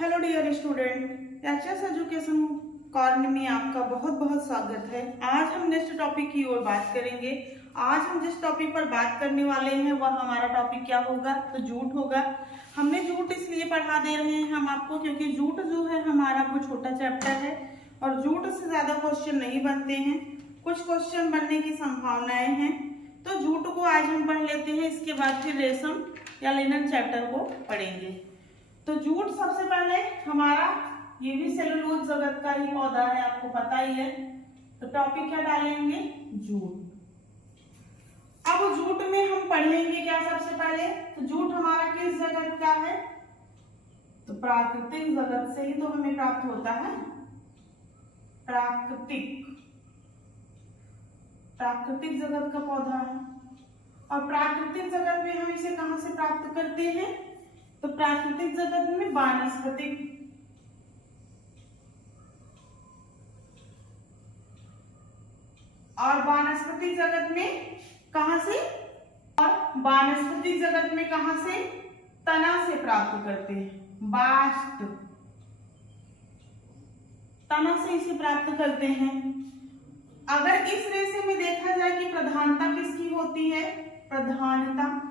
Hello dear student, HS education corner में आपका बहुत बहुत स्वागत है। आज हम नेक्स्ट टॉपिक की ओर बात करेंगे। आज हम जिस टॉपिक पर बात करने वाले हैं वह हमारा टॉपिक क्या होगा, तो झूठ होगा। हमने झूठ इसलिए पढ़ा दे रहे हैं हम आपको क्योंकि झूठ जो है हमारा वो छोटा चैप्टर है और झूठ से ज्यादा क्वेश्चन नहीं बनते हैं, कुछ क्वेश्चन बनने की संभावनाएं हैं। तो झूठ को आज हम पढ़ लेते हैं, इसके बाद फिर रेशम या लिनन चैप्टर को पढ़ेंगे। तो जूट सबसे पहले हमारा ये भी सेलुलोज जगत का ही पौधा है, आपको पता ही है। तो टॉपिक क्या डालेंगे, जूट। अब जूट में हम पढ़ेंगे क्या सबसे पहले, तो जूट हमारा किस जगत का है, तो प्राकृतिक जगत से ही तो हमें प्राप्त होता है। प्राकृतिक जगत का पौधा है और प्राकृतिक जगत में हम इसे कहां से प्राप्त करते हैं, तो प्राकृतिक जगत में वानस्पतिक और वानस्पतिक जगत में कहां से, और वानस्पतिक जगत में कहां से, तना से प्राप्त करते हैं। बास्ट तना से इसे प्राप्त करते हैं। अगर इस रेशे में देखा जाए कि प्रधानता किसकी होती है, प्रधानता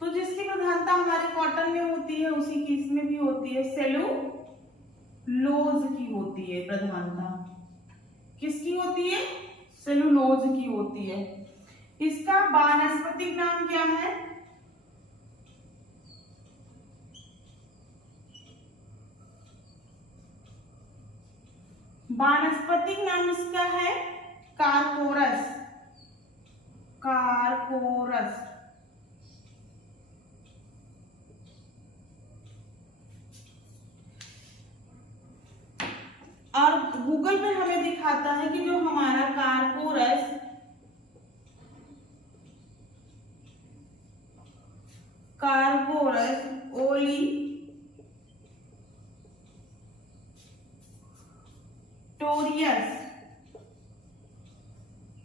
तो जिसकी प्रधानता हमारे कॉटन में होती है उसी की इसमें भी होती है, सेलुलोज की होती है। प्रधानता किसकी होती है, सेलुलोज की होती है। इसका वानस्पतिक नाम क्या है, वानस्पतिक नाम इसका है कार्कोरस। और गूगल पे हमें दिखाता है कि जो हमारा कार्पोरस ओलिटोरियस,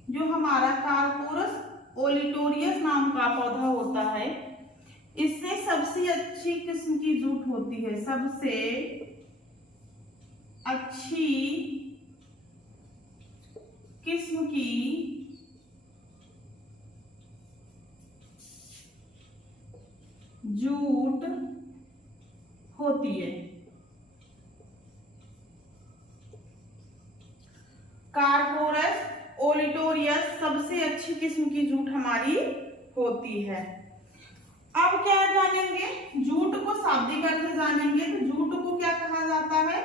जो हमारा कार्पोरस ओलिटोरियस नाम का पौधा होता है, इससे सबसे अच्छी किस्म की जूट होती है। सबसे अच्छी किस्म की जूट होती है। कार्पोरस ओलिटोरियस सबसे अच्छी किस्म की जूट हमारी होती है। अब क्या जानेंगे, जूट को शाब्दिक अर्थ जानेंगे। तो जूट को क्या कहा जाता है,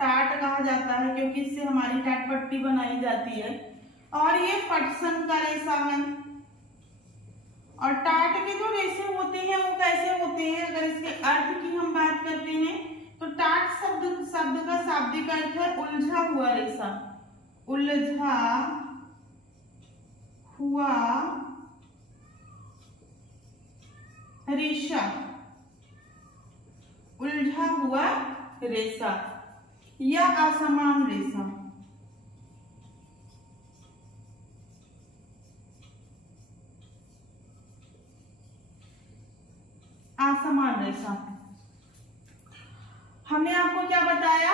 टाट कहा जाता है क्योंकि इससे हमारी टाट पट्टी बनाई जाती है। और ये पटसन का रेशा है। और टाट के जो रेशे होते हैं वो कैसे होते हैं, अगर इसके अर्थ की हम बात करते हैं तो टाट शब्द का शाब्दिक अर्थ है उलझा हुआ रेशा। उलझा हुआ रेशा, उलझा हुआ रेशा या असमान रेशा। असमान रेशा। हमने आपको क्या बताया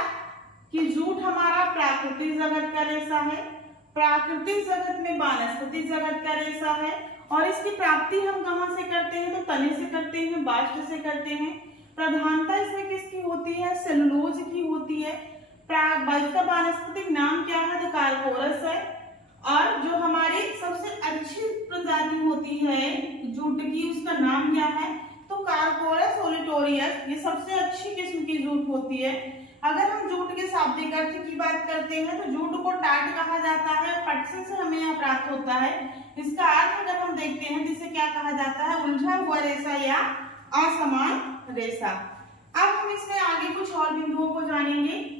कि जूट हमारा प्राकृतिक जगत का रेशा है, प्राकृतिक जगत में वानस्पतिक जगत का रेशा है। और इसकी प्राप्ति हम कहां से करते हैं, तो तने से करते हैं, बास्ट से करते हैं। प्रधानता इसमें किसकी होती है, सेलुलोज की होती है। इसका वानस्पतिक नाम क्या है, तो कार्पोरस है। और जो हमारी सबसे अच्छी प्रजाति होती है जूट की, उसका नाम क्या है, तो कार्पोरस ओलिटोरियस। ये सबसे अच्छी किस्म की जूट होती है। अगर हम जूट के शाब्दिक अर्थ की बात करते हैं तो जूट को टाट कहा जाता है, पटसन से हमें यह प्राप्त होता है। इसका अर्थ अगर हम देखते हैं जिसे क्या कहा जाता है, उलझा हुआ रेशा या असमान रेशा। अब हम इसमें आगे कुछ और बिंदुओं को जानेंगे।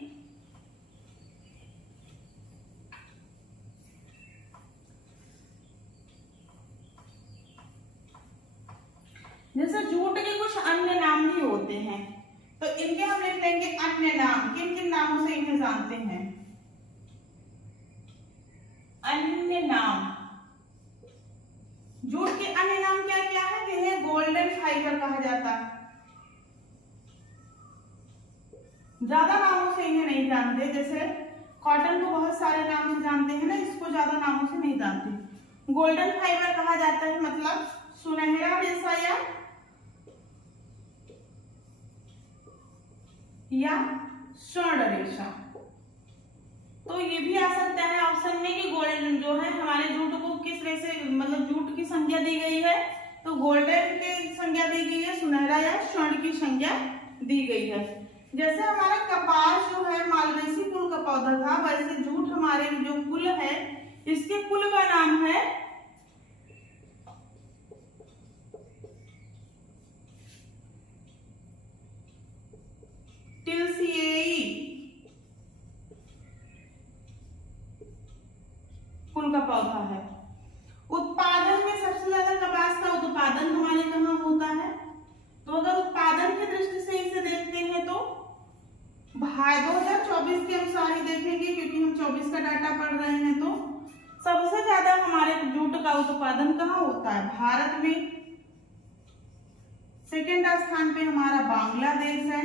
जैसे जूट के कुछ अन्य नाम भी होते हैं, तो इनके हम लिख लेंगे अन्य नाम। किन किन नामों से इन्हें जानते हैं, अन्य नाम। जूट के अन्य नाम क्या क्या है, इन्हें गोल्डन फाइबर कहा जाता है। ज्यादा नामों से इन्हें नहीं जानते, जैसे कॉटन को बहुत सारे नाम से जानते हैं ना, इसको ज्यादा नामों से नहीं जानते। गोल्डन फाइबर कहा जाता है, मतलब सुनहरा रेशा या स्वर्ण रेशा। तो ये भी आ सकता है ऑप्शन में कि गोल्डन जो है हमारे जूट को किस रेशे, मतलब जूट की संज्ञा दी गई है, तो गोल्डन की संज्ञा दी गई है, सुनहरा या स्वर्ण की संज्ञा दी गई है। जैसे हमारा कपास जो है मालवेसी कुल का पौधा था, वैसे जूट हमारे जो कुल है, इसके कुल का नाम है टिल्सिएई कुल का पौधा है। उत्पादन में सबसे ज्यादा कपास का उत्पादन हमारे कहाँ होता है, तो अगर उत्पादन की दृष्टि से इसे देखते हैं तो 2024 के अनुसार ही देखेंगे, क्योंकि हम 24 का डाटा पढ़ रहे हैं, तो सबसे ज्यादा हमारे जूट का उत्पादन कहाँ होता है, भारत में। सेकेंड स्थान पे हमारा बांग्लादेश है,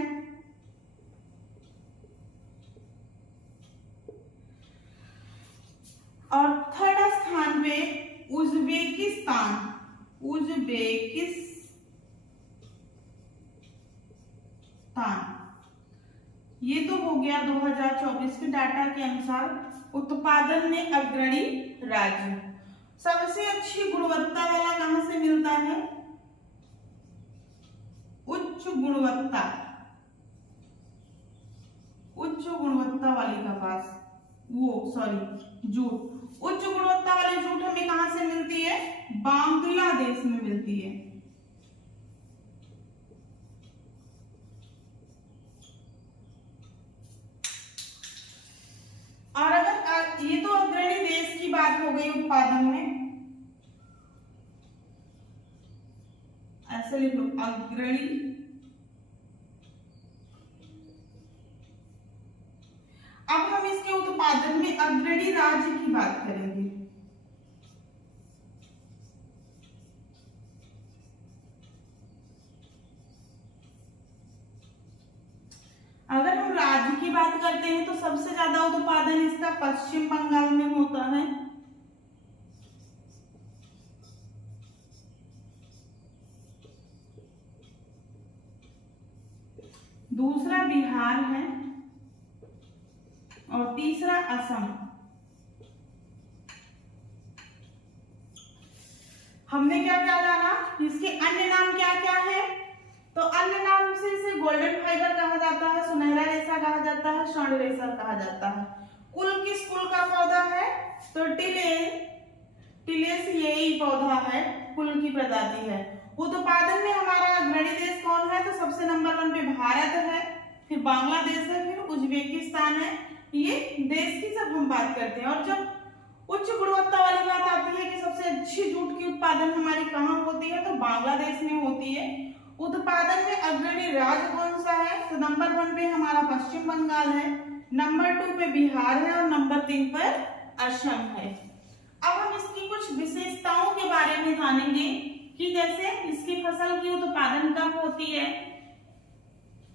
और थर्ड स्थान पे उज्बेकिस्तान। ये तो हो गया 2024 के डाटा के अनुसार उत्पादन में अग्रणी राज्य। सबसे अच्छी गुणवत्ता वाला कहां से मिलता है, उच्च गुणवत्ता वाली कपास, जूट। उच्च गुणवत्ता वाली जूट हमें कहां से मिलती है, बांग्लादेश में मिलती है। और अगर ये तो अग्रणी देश की बात हो गई उत्पादन में, ऐसे लिख लो अग्रणी। अब हम इसके उत्पादन में अग्रणी राज्य की बात करेंगे। अगर हम राज्य की बात करते हैं तो सबसे ज्यादा उत्पादन इसका पश्चिम बंगाल में होता है, दूसरा बिहार है, और तीसरा असम। हमने क्या क्या जाना, इसके अन्य नाम क्या क्या है, तो अन्य नाम से इसे गोल्डन फाइबर कहा जाता है, सुनहरा रेशा कहा जाता है, स्वर्ण रेशा कहा जाता है। कुल किस कुल का पौधा है, तो टिलेसिएई पौधा है, कुल की प्रजाति है। उत्पादन में हमारा अग्रणी देश कौन है, तो सबसे नंबर 1 पे भारत है, फिर बांग्लादेश है, फिर उज्बेकिस्तान है। ये देश की जब हम बात करते हैं, और जब उच्च गुणवत्ता वाली बात आती है कि सबसे अच्छी जूट की उत्पादन हमारी कहाँ होती है, तो बांग्लादेश में होती है। उत्पादन में अग्रणी राज्य कौन सा है, तो नंबर 1 पे हमारा पश्चिम बंगाल है, नंबर 2 पे बिहार है, और नंबर 3 पर असम है। अब हम इसकी कुछ विशेषताओं के बारे में जानेंगे कि जैसे इसकी फसल की उत्पादन कब होती है,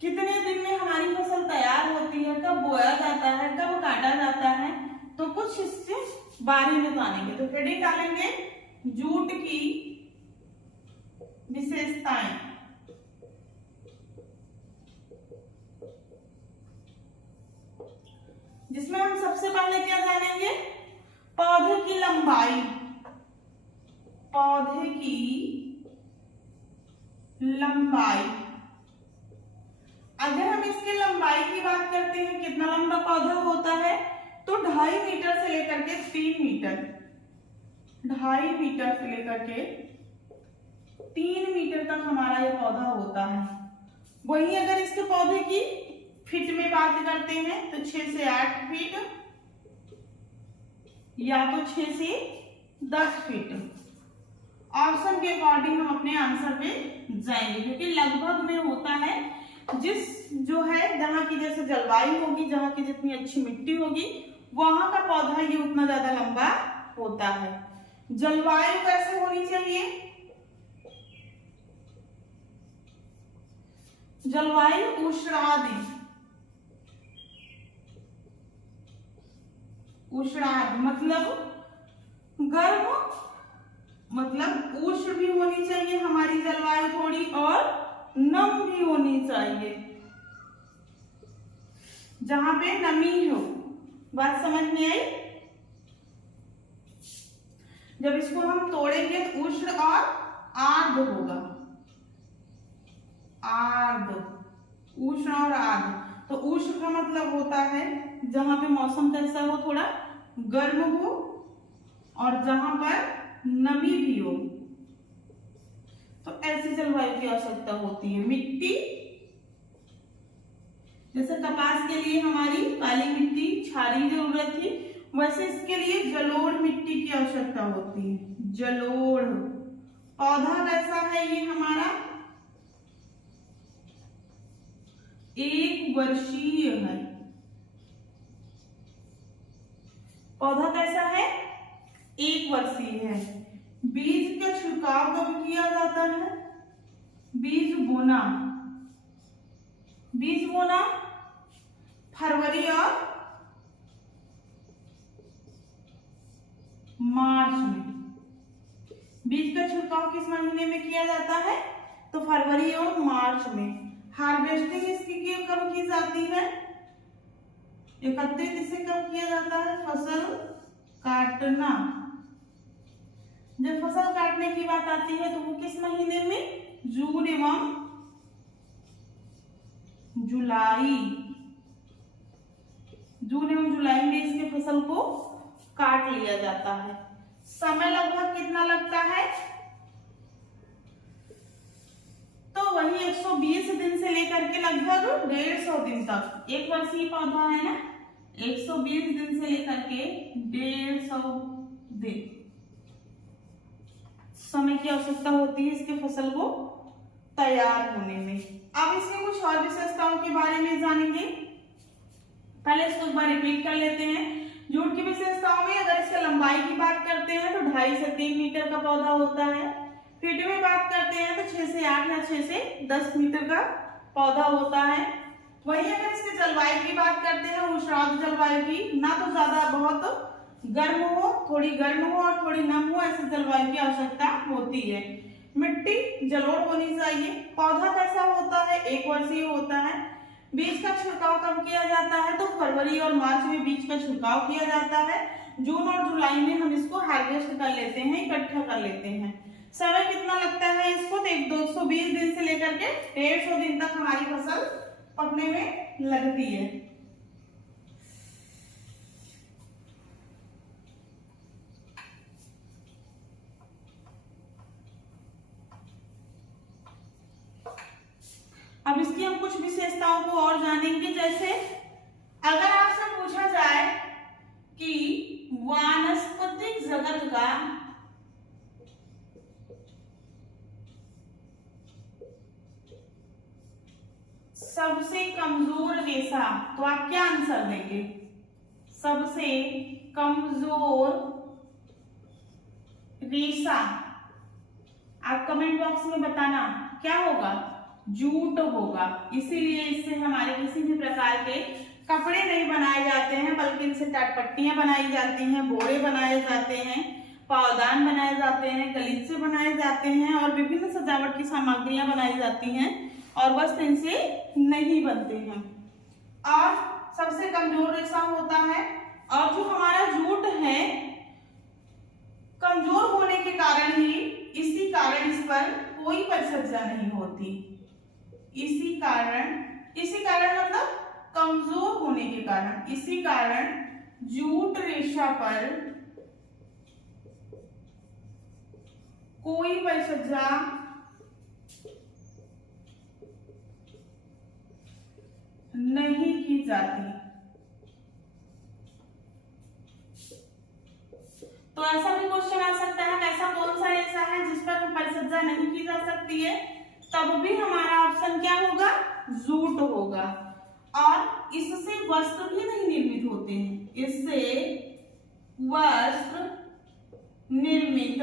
कितने दिन में हमारी फसल तैयार होती है, कब बोया जाता है, कब काटा जाता है, तो कुछ इसके बारे में जानेंगे। तो हेडिंग डालेंगे जूट की विशेषताएं। जिसमें हम सबसे पहले क्या जानेंगे, पौधे की लंबाई। पौधे की लंबाई, अगर हम इसकी लंबाई की बात करते हैं, कितना लंबा पौधा होता है, तो 2.5 मीटर से लेकर के 3 मीटर, 2.5 मीटर से लेकर के 3 मीटर तक हमारा ये पौधा होता है। वहीं अगर इसके पौधे की फीट में बात करते हैं तो 6 से 8 फीट या तो 6 से 10 फीट। ऑप्शन के अकॉर्डिंग हम अपने आंसर पे जाएंगे, क्योंकि लगभग में होता है जिस जो है जहाँ की जैसे जलवायु होगी, जहाँ की जितनी अच्छी मिट्टी होगी, वहां का पौधा ये उतना ज्यादा लंबा होता है। जलवायु कैसे होनी चाहिए, जलवायु उष्णादि, उष्णार्ध मतलब गर्म, मतलब उष्ण भी होनी चाहिए हमारी जलवायु थोड़ी, और नम भी होनी चाहिए, जहां पे नमी हो। बात समझ में आई? जब इसको हम तोड़ेंगे तो उष्ण और आर्द्र होगा, आर्द्र, उष्ण और आर्द्र। तो उष्ण का मतलब होता है जहां पे मौसम कैसा हो, थोड़ा गर्म हो, और जहां पर नमी भी हो, तो ऐसी जलवायु की आवश्यकता होती है। मिट्टी, जैसे कपास के लिए हमारी काली मिट्टी, क्षारीय जरूरत थी, वैसे इसके लिए जलोढ़ मिट्टी की आवश्यकता होती है। जलोढ़ पौधा कैसा है ये हमारा? एक वर्षीय है। पौधा कैसा है? एक वर्षीय है। बीज का छिड़काव कब किया जाता है? बीज बोना, बीज बोना फरवरी और मार्च में। बीज का छिड़काव किस महीने में किया जाता है? तो फरवरी और मार्च में। हार्वेस्टिंग इसकी कब की जाती है? एकत्रित इसे कब किया जाता है? फसल काटना। जब फसल काटने की बात आती है तो वो किस महीने में? जून एवं जुलाई। जून एवं जुलाई में इसके फसल को काट लिया जाता है। समय लगभग कितना लगता है? तो वही 120 दिन से लेकर के लगभग 150 दिन तक। एक वर्षीय पौधा है ना, 120 दिन से लेकर के 150 दिन समय की आवश्यकता होती है इसके फसल को तैयार होने में। अब इसके कुछ और विशेषताओं के बारे में जानेंगे। पहले इसको एक बार रिपीट कर लेते हैं। जूट की विशेषताओं में अगर इसकी लंबाई की बात करते हैं तो 2.5 से 3 मीटर का पौधा होता है। फीट में बात करते हैं तो 6 से 8 या 6 से 10 मीटर का पौधा होता है। वहीं अगर इसके जलवायु की बात करते हैं, उष्णार्द्र जलवायु की, ना तो ज्यादा बहुत गर्म हो, थोड़ी गर्म हो और थोड़ी नम हो, ऐसी जलवायु की आवश्यकता होती है। मिट्टी जलोढ़ होनी चाहिए। पौधा कैसा होता है? एक वर्षीय होता है। बीज का छिड़काव कब किया जाता है? तो फरवरी और मार्च में बीज का छिड़काव किया जाता है। जून और जुलाई में हम इसको हार्वेस्ट कर लेते हैं, इकट्ठा कर लेते हैं। समय कितना लगता है इसको? तो 220 दिन से लेकर के 150 दिन तक हमारी फसल पकने में लगती है। अब इसकी हम कुछ विशेषताओं को और जानेंगे। जैसे अगर आपसे पूछा जाए कि वानस्पतिक जगत का सबसे कमजोर रेशा, तो आप क्या आंसर देंगे? सबसे कमजोर रेशा आप कमेंट बॉक्स में बताना क्या होगा? जूट होगा। इसीलिए इससे हमारे किसी भी प्रकार के कपड़े नहीं बनाए जाते हैं, बल्कि इनसे टाटपट्टियां बनाई जाती हैं, बोरे बनाए जाते हैं, पावदान बनाए जाते हैं, गलीचे बनाए जाते हैं और विभिन्न सजावट की सामग्रियां बनाई जाती हैं, और वस्त्र इनसे नहीं बनते हैं। और सबसे कमजोर रेशा होता है। और जो हमारा जूट है, कमजोर होने के कारण ही, इसी कारण इस पर कोई परिचर्या नहीं होती। इसी कारण मतलब कमजोर होने के कारण, इसी कारण जूट रेशा पर कोई परिचर्या नहीं की जाती। तो ऐसा भी क्वेश्चन आ सकता है, ऐसा कौन सा रेशा है जिस पर परिचर्या नहीं की जा सकती है? तब भी हमारा ऑप्शन क्या होगा? जूट होगा। और इससे वस्त्र भी नहीं निर्मित होते हैं, इससे वस्त्र निर्मित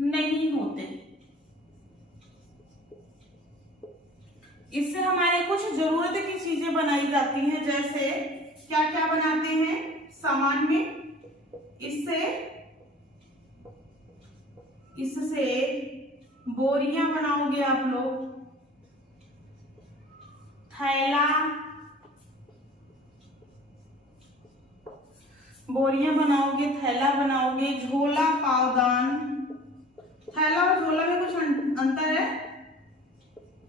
नहीं होते। इससे हमारे कुछ जरूरत की चीजें बनाई जाती हैं, जैसे क्या क्या बनाते हैं सामान में, इससे बोरियां बनाओगे आप लोग, थैला, बोरियां बनाओगे, थैला बनाओगे, झोला, पावदान। थैला और झोला में कुछ अंतर है।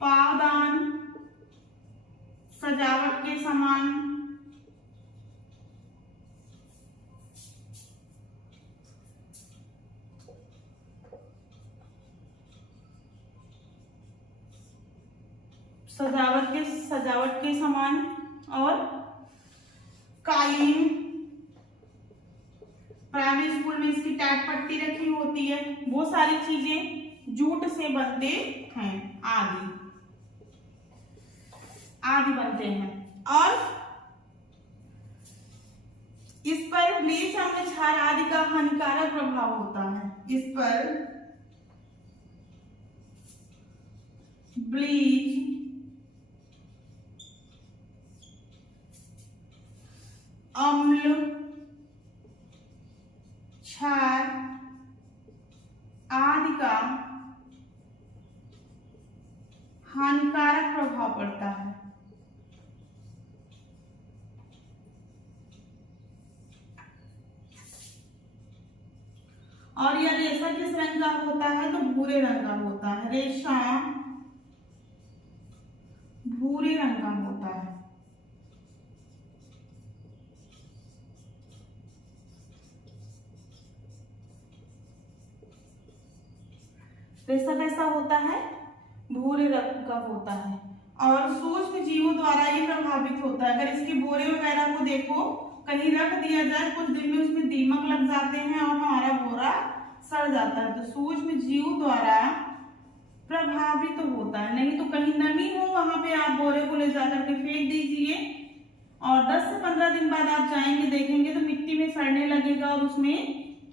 पावदान, सजावट के सामान, सजावट के सामान, और कालीन, प्राइमरी स्कूल में इसकी टाट पट्टी रखी होती है, वो सारी चीजें जूट से बनते हैं, आदि बनते हैं। और इस पर ब्लीच, अम्ल, क्षार आदि का हानिकारक प्रभाव होता है। इस पर ब्लीच, अम्ल, क्षार आदि का हानिकारक प्रभाव पड़ता है। और यह रेशा किस रंग का होता है, तो भूरे रंग का होता है। रेशा भूरे रंग का होता है। रेशा कैसा होता है, भूरे रंग का होता है। और सूक्ष्म जीवों द्वारा ये प्रभावित होता है। अगर इसके बोरे वगैरह को देखो, कहीं रख दिया जाए, कुछ दिन में उसमें दीमक लग जाते हैं और हमारा बोरा सड़ जाता है। तो सूक्ष्म जीव द्वारा प्रभावित होता है। नहीं तो कहीं नमी हो, वहां पे आप बोरे को ले जाकर के फेंक दीजिए और 10 से 15 दिन बाद आप जाएंगे, देखेंगे तो मिट्टी में सड़ने लगेगा और उसमें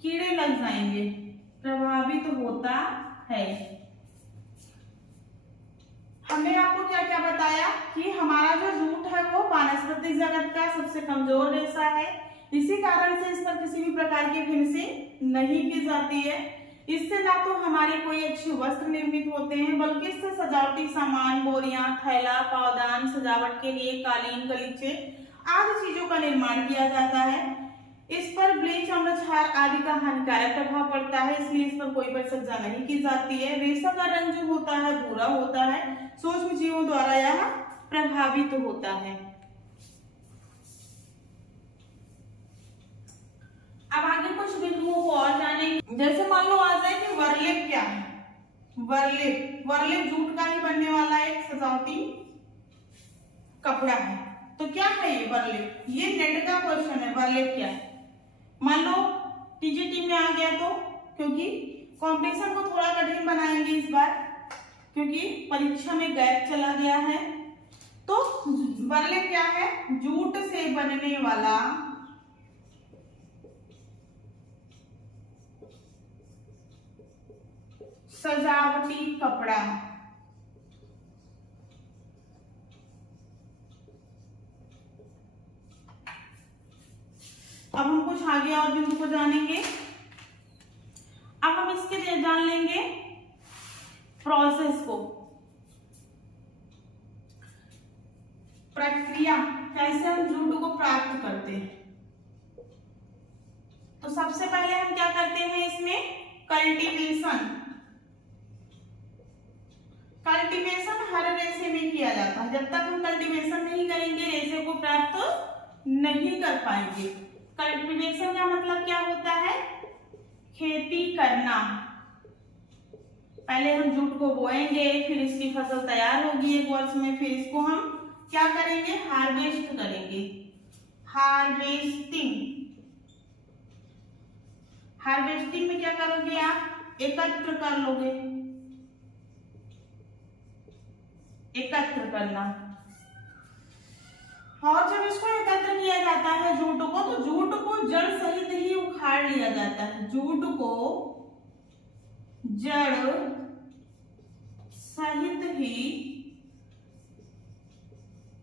कीड़े लग जाएंगे। प्रभावित होता है। हमने आपको क्या क्या बताया कि हमारा जो जूट है वो वानस्पतिक जगत का सबसे कमजोर रेशा है। इसी कारण से इस पर किसी भी प्रकार की फिनिशिंग नहीं की जाती है। इससे ना तो हमारे कोई अच्छे वस्त्र निर्मित होते हैं, बल्कि इससे सजावटी सामान, बोरियां, थैला, पावदान, सजावट के लिए कालीन, गलीचे आदि चीजों का निर्माण किया जाता है। इस पर ब्लीच, अम्ल, क्षार आदि का हानिकारक प्रभाव पड़ता है, इसलिए इस पर कोई परिचर्या नहीं की जाती है। रेशा का रंग जो होता है भूरा होता है। सूक्ष्म जीवों द्वारा यह प्रभावित होता है। अब आगे कुछ बिंदुओं को और जानेंगे। जैसे मान लो आ जाए कि वर्लेप क्या है। वर्लेप जूट का ही बनने वाला एक सजावटी कपड़ा है। तो क्या है ये वर्लेप? ये नेट का क्वेश्चन है, वर्लेप क्या है। मान लो टीजीटी में आ गया तो, क्योंकि कॉम्पिटिशन को थोड़ा कठिन बनाएंगे इस बार, क्योंकि परीक्षा में गैप चला गया है। तो वर्लेप क्या है? जूट से बनने वाला सजावटी कपड़ा। अब हम कुछ आगे और बिंदु को जानेंगे। अब हम इसके जान लेंगे प्रोसेस को, प्रक्रिया, कैसे हम जूट को प्राप्त करते हैं। तो सबसे पहले हम क्या करते हैं इसमें? कल्टीवेशन हर रेशे में किया जाता है। जब तक हम कल्टीवेशन नहीं करेंगे रेशे को प्राप्त नहीं कर पाएंगे। कल्टीवेशन का मतलब क्या होता है? खेती करना। पहले हम जूट को बोएंगे, फिर इसकी फसल तैयार होगी एक वर्ष में, फिर इसको हम क्या करेंगे? हार्वेस्ट करेंगे। हार्वेस्टिंग में क्या करोगे आप? एकत्र कर लोगे। एकत्र करना। और जब इसको एकत्र किया जाता है जूट को, तो जूट को जड़ सहित ही उखाड़ लिया जाता है। जूट को जड़ सहित ही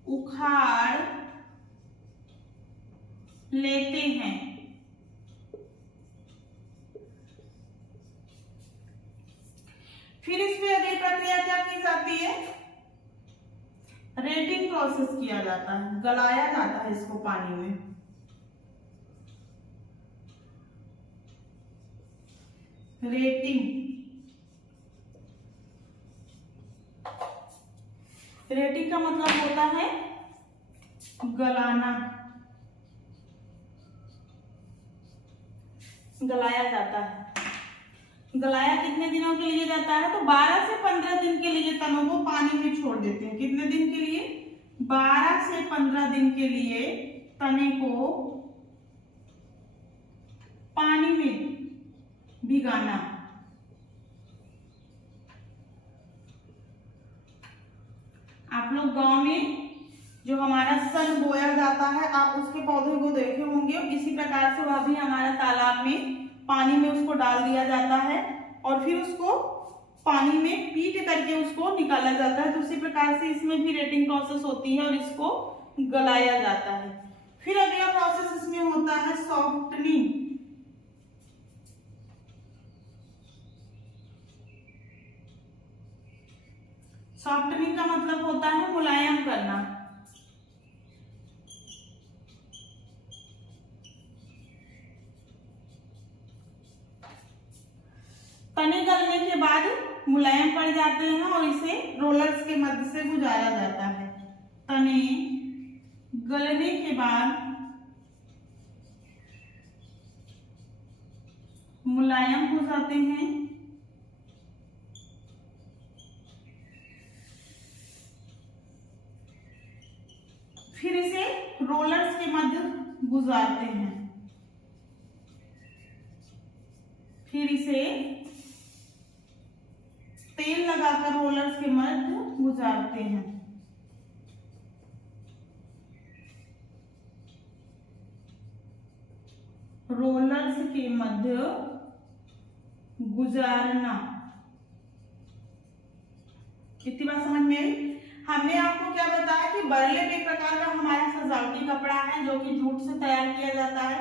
उखाड़ लेते हैं। फिर इसमें अगली प्रक्रिया क्या की जाती है? रेटिंग प्रोसेस किया जाता है, गलाया जाता है इसको पानी में। रेटिंग का मतलब होता है गलाना, गलाया जाता है। गलाया कितने दिनों के लिए जाता है? तो 12 से 15 दिन के लिए तनों को पानी में छोड़ देते हैं। कितने दिन के लिए? 12 से 15 दिन के लिए तने को पानी में भिगाना। आप लोग गांव में जो हमारा सन बोया जाता है, आप उसके पौधे को देखे होंगे। इसी प्रकार से वह भी हमारा तालाब में पानी में उसको डाल दिया जाता है और फिर उसको पानी में पीट करके उसको निकाला जाता है। तो उसी प्रकार से इसमें भी रेटिंग प्रोसेस होती है और इसको गलाया जाता है। फिर अगला प्रोसेस इसमें होता है सॉफ्टनिंग। सॉफ्टनिंग का मतलब होता है मुलायम करना। तने गलने के बाद मुलायम पड़ जाते हैं और इसे रोलर्स के मध्य से गुजारा जाता है। तने गलने के बाद मुलायम हो जाते हैं, फिर इसे रोलर्स के मध्य गुजारते हैं, फिर इसे तेल लगाकर रोलर्स के मध्य गुजारते हैं। रोलर्स के मध्य गुजारना। इतनी बात समझ में आई? हमने आपको क्या बताया कि बर्लैप एक प्रकार का हमारा सजावटी कपड़ा है जो कि जूट से तैयार किया जाता है।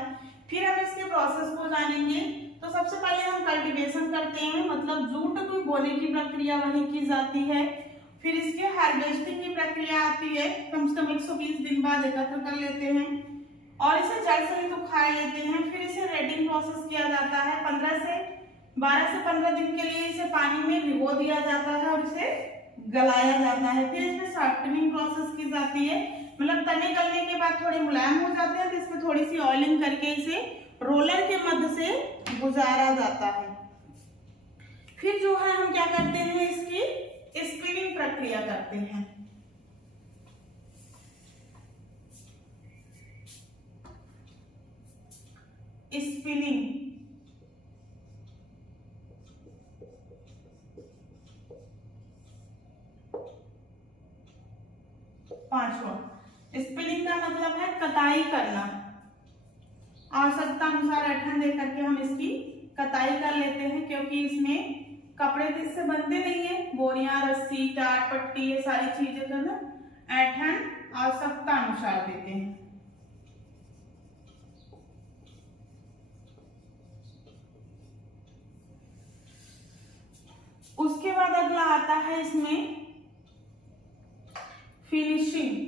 फिर हम इसके प्रोसेस को जानेंगे। तो सबसे पहले हम कल्टीवेशन करते हैं, मतलब जूट को बोने की प्रक्रिया वही की जाती है। फिर इसके हार्वेस्टिंग की प्रक्रिया आती है, कम से कम 120 दिन बाद एकत्र कर लेते हैं और इसे जड़ सहित उखाड़ लेते हैं। फिर इसे रेटिंग प्रोसेस किया जाता है। 12 से 15 दिन के लिए इसे पानी में भिगो दिया जाता है और इसे गलाया जाता है। फिर इसमें सॉफ्टनिंग प्रोसेस की जाती है, मतलब तने गलने के बाद थोड़े मुलायम हो जाते हैं तो इसमें थोड़ी सी ऑयलिंग करके इसे रोलर के मध्य से गुजारा जाता है। फिर जो है हम क्या करते हैं, इसकी स्पिनिंग प्रक्रिया करते हैं। स्पिनिंग पांचवा, स्पिनिंग का मतलब है कताई करना। आवश्यकता अनुसार ऐंठन दे करके हम इसकी कताई कर लेते हैं, क्योंकि इसमें कपड़े तो इससे बनते नहीं है। बोरियां, रस्सी, टाट, पट्टी, ये सारी चीजें का ना ऐंठन आवश्यकता अनुसार देते हैं। उसके बाद अगला आता है इसमें फिनिशिंग।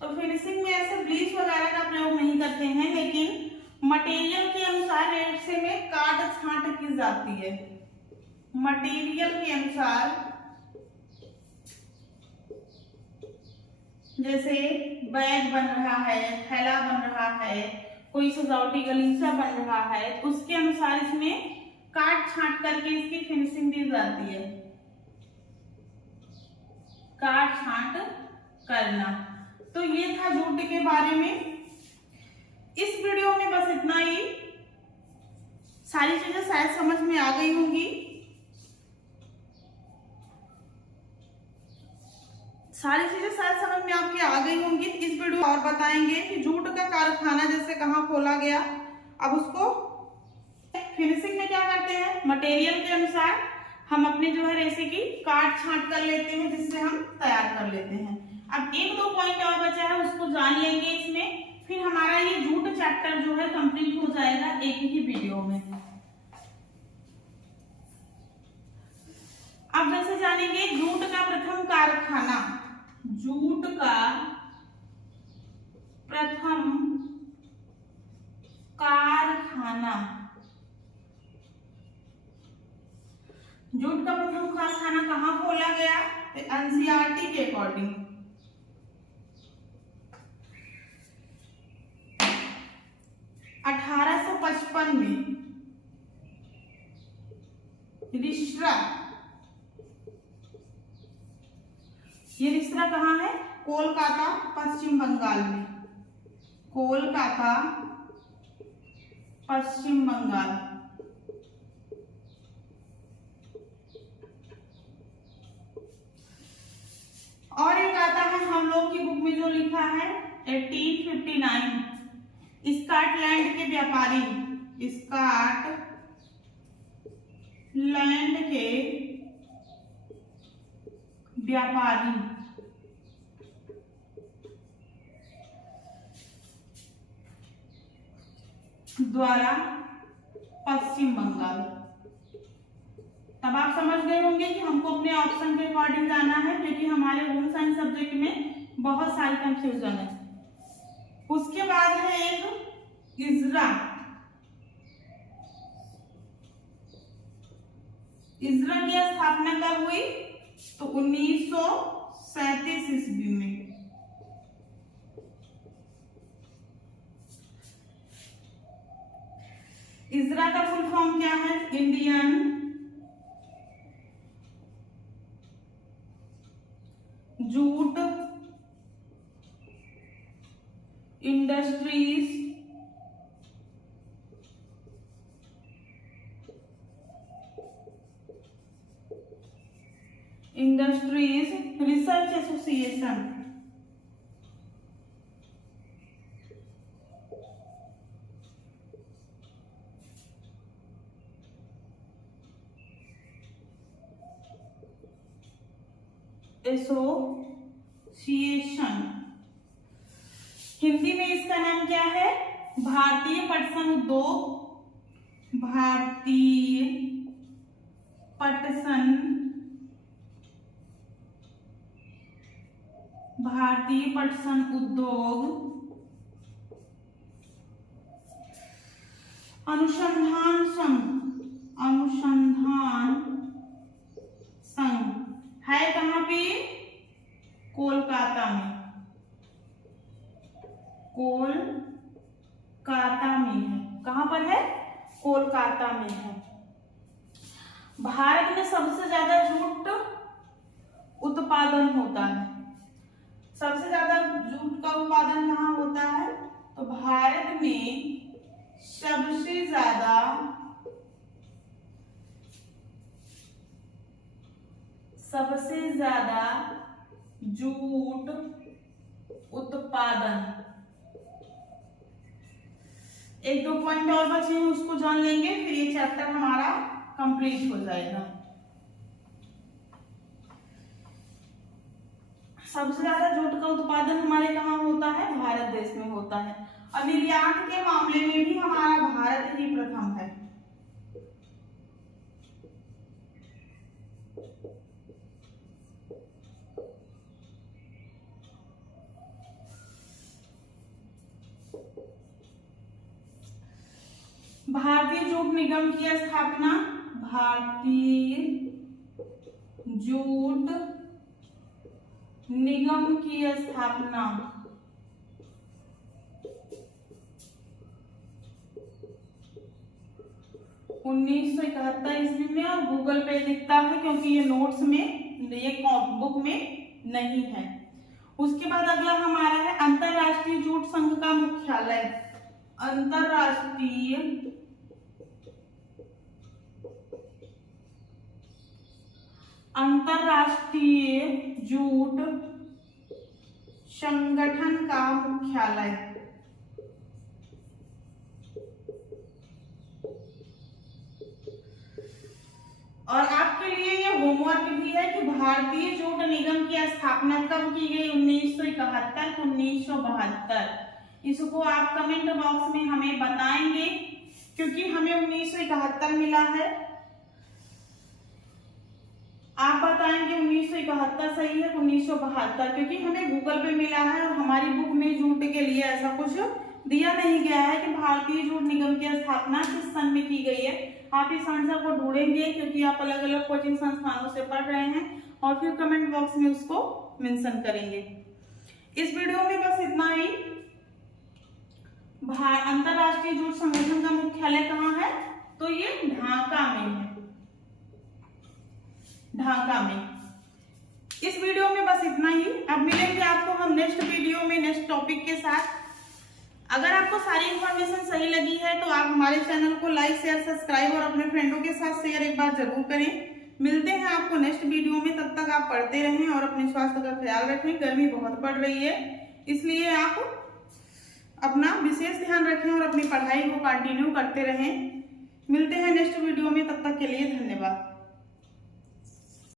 तो फिनिशिंग में ऐसे ब्लीच वगैरह का प्रयोग नहीं करते हैं, लेकिन मटेरियल के अनुसार रेत से में काट छांट की जाती है। मटेरियल के अनुसार, जैसे बैग बन रहा है, थैला बन रहा है, कोई सजावटी गलीचा बन रहा है, उसके अनुसार इसमें काट छांट करके इसकी फिनिशिंग दी जाती है। काट छांट करना। तो ये था जूट के बारे में। इस वीडियो में बस इतना ही। सारी चीजें शायद समझ में आ गई होंगी। सारी चीजें शायद समझ में आपके आ गई होंगी। इस वीडियो और बताएंगे कि जूट का कारखाना जैसे कहाँ खोला गया। अब उसको फिनिशिंग में क्या करते हैं, मटेरियल के अनुसार हम अपने जो है रेसे की काट छांट कर लेते हैं, जिससे हम तैयार कर लेते हैं। अब एक दो पॉइंट और बचा है, उसको जान लेंगे इसमें, फिर हमारा ये जूट चैप्टर जो है कंप्लीट हो जाएगा एक ही वीडियो में। अब जैसे जानेंगे जूट का प्रथम कारखाना, जूट का प्रथम कारखाना, जूट का प्रथम कारखाना कहाँ खोला गया? एनसीईआरटी के अकॉर्डिंग 1855 में रिश्रा, ये रिश्रा कहाँ है? कोलकाता, पश्चिम बंगाल में, कोलकाता पश्चिम बंगाल। और एक आता है हम लोग की बुक में जो लिखा है 1859, स्कॉटलैंड के व्यापारी, स्कॉटलैंड के व्यापारी द्वारा पश्चिम बंगाल। तब आप समझ गए होंगे कि हमको अपने ऑप्शन के अकॉर्डिंग जाना है, क्योंकि हमारे होम साइंस सब्जेक्ट में बहुत सारी कंफ्यूजन है। उसके बाद है एक इजरा, इजरा की स्थापना कब हुई? तो 1937 ईस्वी में। इजरा का फुल फॉर्म क्या है? Indian jute industries research association. Association Hindi में इसका नाम क्या है? भारतीय पटसन उद्योग, भारतीय पटसन, भारतीय पटसन उद्योग अनुसंधान संघ, अनुसंधान संघ है कहाँ पे? कोलकाता में, कोलकाता में है। कहाँ पर है? कोलकाता में है। भारत में सबसे ज्यादा जूट उत्पादन होता है। सबसे ज्यादा जूट का उत्पादन कहाँ होता है? तो भारत में सबसे ज्यादा जूट उत्पादन। एक दो पॉइंट और बचे हैं, उसको जान लेंगे, फिर ये चैप्टर हमारा कंप्लीट हो जाएगा। सबसे ज्यादा जूट का उत्पादन हमारे कहाँ होता है? भारत देश में होता है। और निर्यात के मामले में भी हमारा भारत ही प्रथम है। भारतीय जूट निगम की स्थापना, भारतीय जूट निगम की स्थापना 1971 ईस्वी में। और गूगल पे दिखता है क्योंकि ये नोट्स में, ये बुक में नहीं है। उसके बाद अगला हमारा है अंतरराष्ट्रीय जूट संघ का मुख्यालय, अंतरराष्ट्रीय जूट संगठन का मुख्यालय। और आपके लिए लिए ये होमवर्क भी है कि भारतीय जूट निगम की स्थापना कब की गई? 1971, 1972। इसको आप कमेंट बॉक्स में हमें बताएंगे, क्योंकि हमें 1971 मिला है। आप बताएंगे 1971 सही है 1972, क्योंकि हमें गूगल पे मिला है और हमारी बुक में जूट के लिए ऐसा कुछ दिया नहीं गया है कि भारतीय जूट निगम की स्थापना किस सन में की गई है। आप इस आंसर को ढूंढेंगे, क्योंकि आप अलग अलग कोचिंग संस्थानों से पढ़ रहे हैं, और फिर कमेंट बॉक्स में उसको मेंशन करेंगे। इस वीडियो में बस इतना ही। अंतरराष्ट्रीय जूट संगठन का मुख्यालय कहाँ है? तो ये ढाका में है, ढाका में। इस वीडियो में बस इतना ही। अब मिलेंगे आपको हम नेक्स्ट वीडियो में नेक्स्ट टॉपिक के साथ। अगर आपको सारी इन्फॉर्मेशन सही लगी है तो आप हमारे चैनल को लाइक, शेयर, सब्सक्राइब और अपने फ्रेंडों के साथ शेयर एक बार जरूर करें। मिलते हैं आपको नेक्स्ट वीडियो में, तब तक आप पढ़ते रहें और अपने स्वास्थ्य का ख्याल रखें। गर्मी बहुत पड़ रही है, इसलिए आप अपना विशेष ध्यान रखें और अपनी पढ़ाई को कंटिन्यू करते रहें। मिलते हैं नेक्स्ट वीडियो में, तब तक के लिए धन्यवाद।